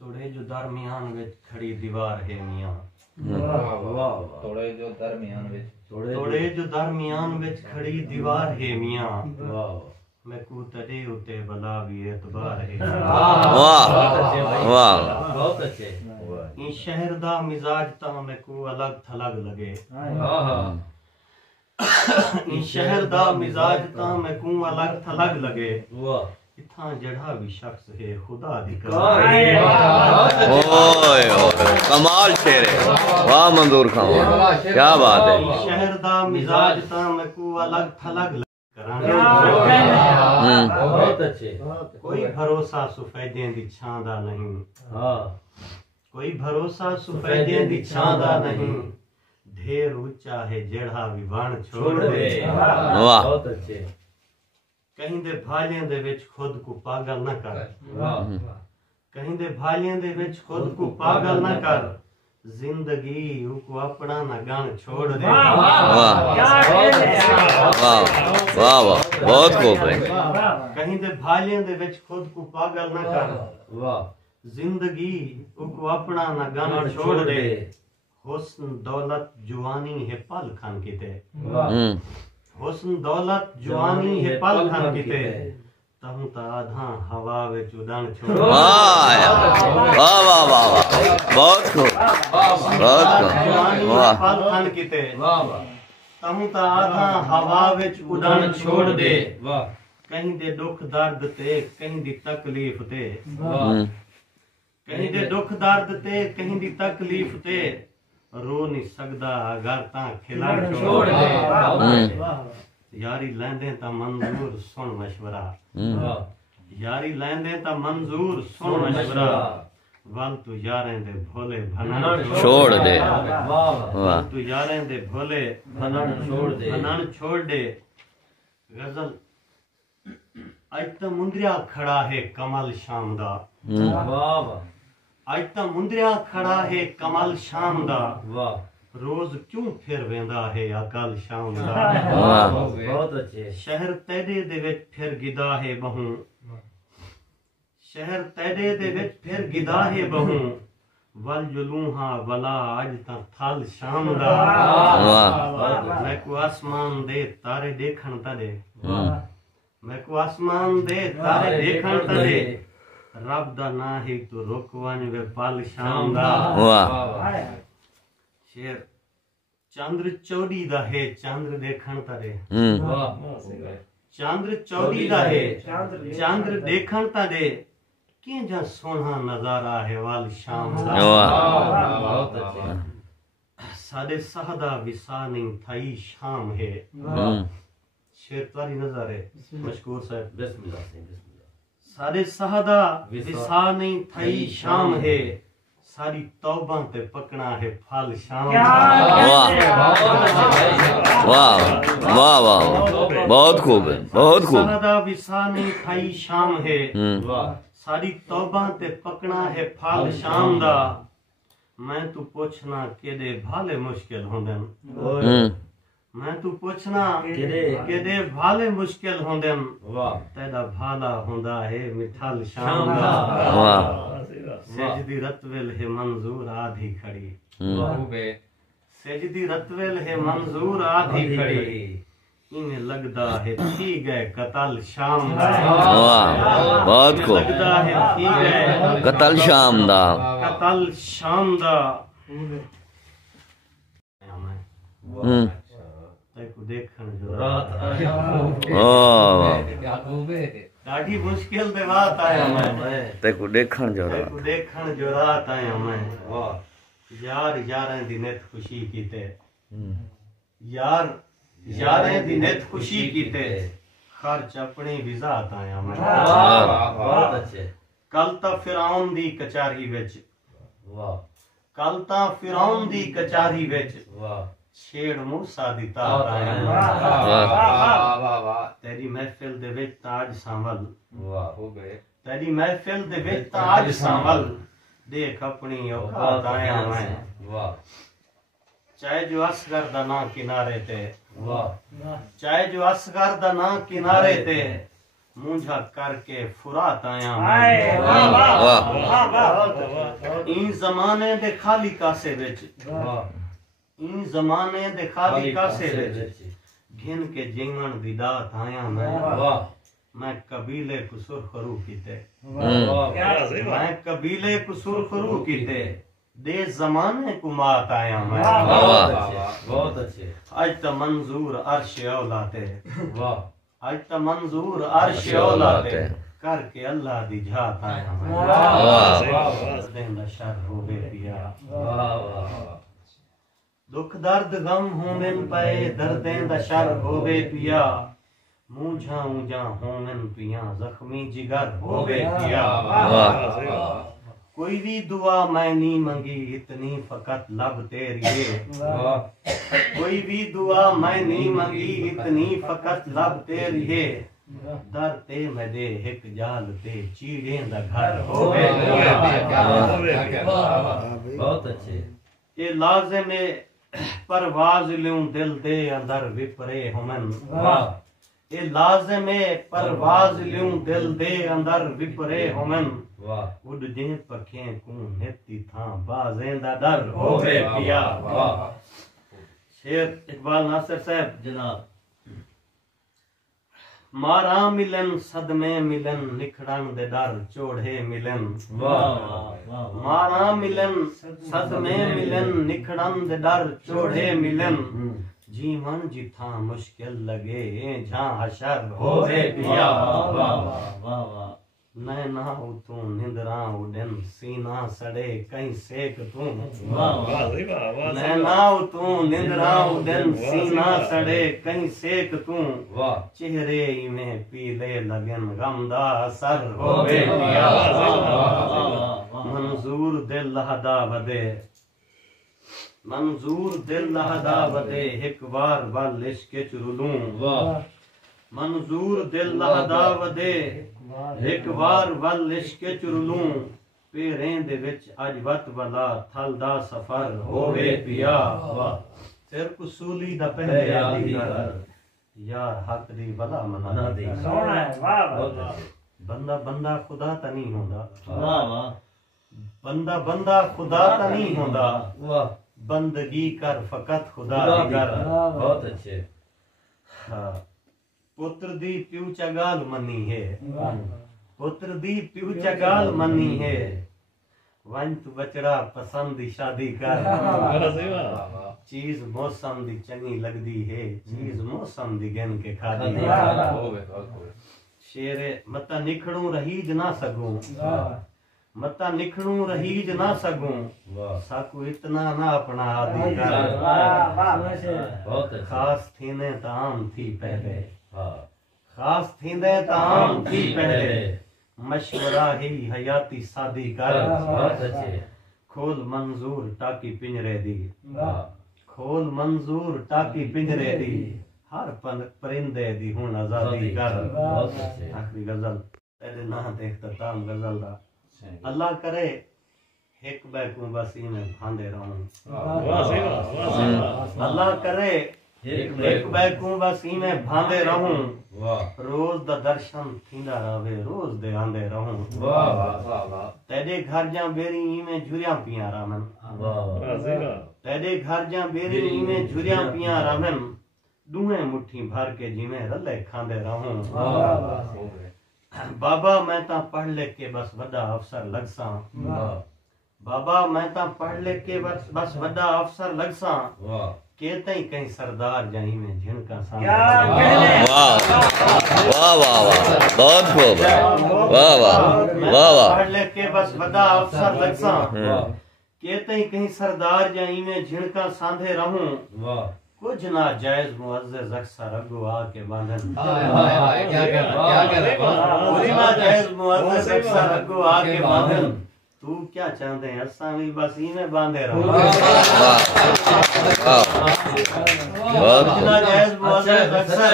तोड़े जो दरमियान विच खड़ी दीवार है मियां। तोड़े जो दरमियान विच खड़ी दीवार है मियां। मैं कू तड़े उते भला भी एतबार है। वाह बहुत अच्छे। इन शहर दा मिजाज ता मैं कू अलग थलग लगे। इन शहर दा मिजाज ता मैं कू अलग थलग लगे। इत्थां जड़ा भी शख्स है खुदा दी कसम। ओए ओए कमाल शेर है। वाह मंजूर खान क्या बात है। इन शहर दा मिजाज ता मैं कू अलग थलग लगे। बहुत अच्छे। कोई भरोसा सफेदियां दी छां दा नहीं। कोई भरोसा सफेदियां दी छां दा नहीं। ढेर ऊंचा है जेड़ा भी बन छोड़ दे। वाह बहुत अच्छे। कहीं दे भालियां दे विच खुद को पागल न कर। कहीं दे भालियां दे विच खुद को पागल न कर। जिंदगी को अपना न गन छोड़ दे। वाह वाह वाह बहुत खूब है। कहीं दे भालियां दे विच खुद को पागल न कर। जिंदगी को अपना न गन छोड़ दे। हुस्न दौलत जुआनी है पल खान किते। हुस्न दौलत जुआनी है पल खान किते। तहु ता आधा हवा विच उड़न छोड़। वाह वाह वाह वाह बहुत खूब बहुत खूब वाह पल खान किते। तहु ता आधा हवा विच उड़न छोड़ दे। कहीं दे दुख दर्द ते कहीं दी तकलीफ ते। कहीं दे दुख दर्द ते कहीं दी तकलीफ ते। रो नहीं सकदा अगर ता खिलन छोड़ दे। यारी लैंदे ता मंजूर सुन मशवरा। यारी लैंदे ता मंजूर सुन मशवरा। वल तू यारें दे भोले भनन छोड़ दे। वाह तू यारें दे भोले भनन छोड़ दे। गजल अज तो मुंदरिया खड़ा है कमल शाम दा। अज तो मुंदरिया खड़ा है कमल शाम दा। रोज क्यों फिर वेंदा है अकल शाम दा। बहुत अच्छे। शहर तेरे दे विच फिर गिदा है बहु। शहर तेरे दे विच फिर गिदा है बहु। वल जुलूहा वला अज ता थल शाम दा। मैं को आसमान दे तारे देखण तड़े। मैं को आसमान दे तारे देखण तड़े। रब दा ना ही तू रुक वन वे पल शाम दा। शेर चंद्र चौड़ी दा है चंद्र देखण तड़े। चंद्र चौड़ी दा है चंद्र देखण तड़े। कि जा सोना नजारा है वाल शाम दा। साडे सहदा विसा नहीं थई शाम है। शेर तारी नजर है मशकूर साहब। बिस्मिल्लाह बिस्मिल्लाह। साडे सहदा विसा नहीं थई शाम है। सारी तौबा ते पकना है फल शाम। वाह वाह वाह बहुत खूब है बहुत खूब। सहदा विसा नहीं थई शाम है। सारी तौबा ते पकना है फल शाम दा। मैं तू पुछना केदे भाले मुश्किल होंदन। मैं तू पुछना केदे भाले मुश्किल होंदन। तेरा भाला होंदा है मिठल शाम दा। सेजदी रतवेल है मंजूर आधी खड़ी। सेजदी रतवेल है मंजूर आधी खड़ी। इन्हें लगदा है थी गए कतल शाम दा। वाह बहुत खूब लगदा है थी गए कतल शाम दा। कतल शाम दा। तेको देखण जो ॾाढी मुश्किल ते बात आया मैं। तेको देखण जो तेको देखण जो रात आया मैं। यार यारें दी नित खुशी कीते। यार यारें दी नित खुशी कीते। खर्च अपनी विजात आया मैं। बहुत अच्छे। कल ता फिरौन दी कचारी विच। कल ता फिरौन दी कचारी विच। छेड़ मूसा दी तात आया। तेरी महफिल दे विच ताज सांवल। तेरी महफिल दे विच ताज सांवल। देख अपनी औकात आया मैं। चाहे जो असगर दा ना किनारे ते। चाहे जो असगर दा ना किनारे ते। मुंझा करके फुरात आया इन जमाने दे खाली कासे विच इन जमाने दे खाली कासे विच घिन के जीवन दी दात आया मैं कबीले को सुरखरू कीते मैं कबीले को सुरखरू कीते दे जमाने को मात आया मैं बहुत अच्छे आज तो मंजूर अर्श औलाते आज तो मंजूर अर्श औलाते करके अल्लाह दी जात आया मैं देंदा शर हो बे पिया दुख दर्द गम होवन पे दर्दें दा शर होवे पिया मूंझा ऊंझा होवन पिया जख्मी जिगर होवे पिया कोई भी दुआ मैं नहीं मंगी इतनी फकत लब तेरी कोई भी दुआ मैं नहीं मंगी इतनी फकत लब तेरी है दर ते मैं दे हिक जाल ते चीड़ें दा घर होवे बहुत अच्छे ये लाज़िम परवाज लूं दिल दे अंदर विपरे हमन ये लाज़िम परवाज लूं दिल दे अंदर विपरे हमन उड़ दे पखें को नेती था बाजें दा डर होवे पिया शेर इकबाल नासिर साहब जनाब मारा मिलन सदमे मिलन निखड़न दे डर चोड़े मिलन मारा मिलन सदमे मिलन निखड़न दे डर चोड़े मिलन जीवन जिथा मुश्किल लगे जहां हशर होवे पिया नैना तू निंदरा उड़न सीना सड़े कहीं सेक तू नैना तू निंदरा उड़न सीना सड़े कहीं सेक तू चेहरे में पीले लगन गमदा असर होवे पिया मंजूर दिल लहदा बदे मंजूर दिल लहदा बदे एक बार वल इश्क चुरुलूं मंजूर दिल लहदा बदे एक बार वल इश्क चुरुलूं पेरें दे विच अज वत वाला थल दा सफर होवे पिया सिर कुसूली दा पहले आदि यार हक दी भला मना दे सोना वाह बंदा बंदा खुदा ता नहीं होंदा बंदा बंदा खुदा ता नहीं होंदा बंदगी कर फकत खुदा दी कर बहुत अच्छे पुत्र दी प्यू चगाल मनी है पुत्र दी प्यू चगाल मनी है वन तू बचड़ा पसंद दी शादी कर चीज मौसम दी चंगी लगदी है चीज मौसम दी गन के खादी शेरे मता निखड़ू रहीज ना सकूं मता निखड़ू रहीज ना सकूं साकू इतना ना अपना आदि कर खास थीने ताम थी पहले खास थींदे ताम थी पहले मशवरा ही हयाती सादी कर खोल मंजूर टाकी पिंजरे दी खोल मंजूर टाकी पिंजरे दी हर परिंदे दी हुन आजादी कर आखिरी गजल तेरे ना देखता ताम गजल दा अल्लाह करे एक बैकू बस में भांदे रहूं अल्लाह करे एक बैकू बस में भांदे रहूं रोज दा दर्शन थींदा रहे रोज दे आंदे रहूं तेरे घर जा बेरी में झुरिया पिया रामन तेरे घर जा बेरी में झुरिया पिया रामन दुहे मुट्ठी भर के जिमें रले खांदे रहूं बाबा मैं ता पढ़ लिख के बस वड्डा अफसर लगसा बाबा मैं ता पढ़ लिख के बस वड्डा अफसर लगसा कहते ही कहीं सरदार जाही में झिनका सा वाह वाह वाह वाह बहुत खूब वाह वाह वाह वाह पढ़ लिख के बस वड्डा अफसर लगसा कहते ही कहीं सरदार जाही में झिनका सांधे रहूं कुछ ना जायज मुअज्जज अक्सर अगो आके बांधन कुछ ना जायज मुअज्जज अक्सर अगो आके बांधन तू क्या चाहते हैं असा भी बस ही में बांधे रहो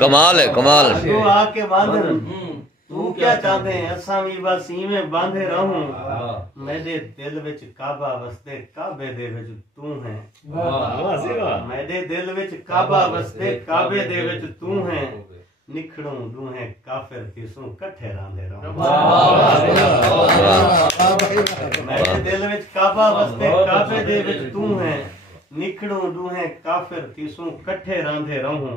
कमाल है कमाल अगो आके बांधन तू क्या चाहते हैं असा भी बस ही में बांधे रहूं मेरे दिल विच काबा वसते काबे दे विच तू है मेरे दिल विच काबा वसते काबे दे विच तू है निखड़ू दूहे काफिर तीसू कट्ठे रांदे रहो मेरे दिल विच काबा वसदे काबे दे विच तू है निखड़ू दूहे काफिर तीसू कट्ठे रांदे रहूं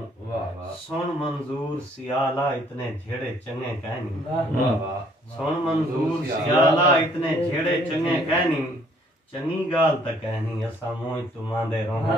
सुन मंजूर सियाला इतने झेड़े चंगे कहनी सुन मंजूर सियाला इतने झेड़े चंगे कहनी चंगी गाल त कहनी असा मोह तुमांदे रहूं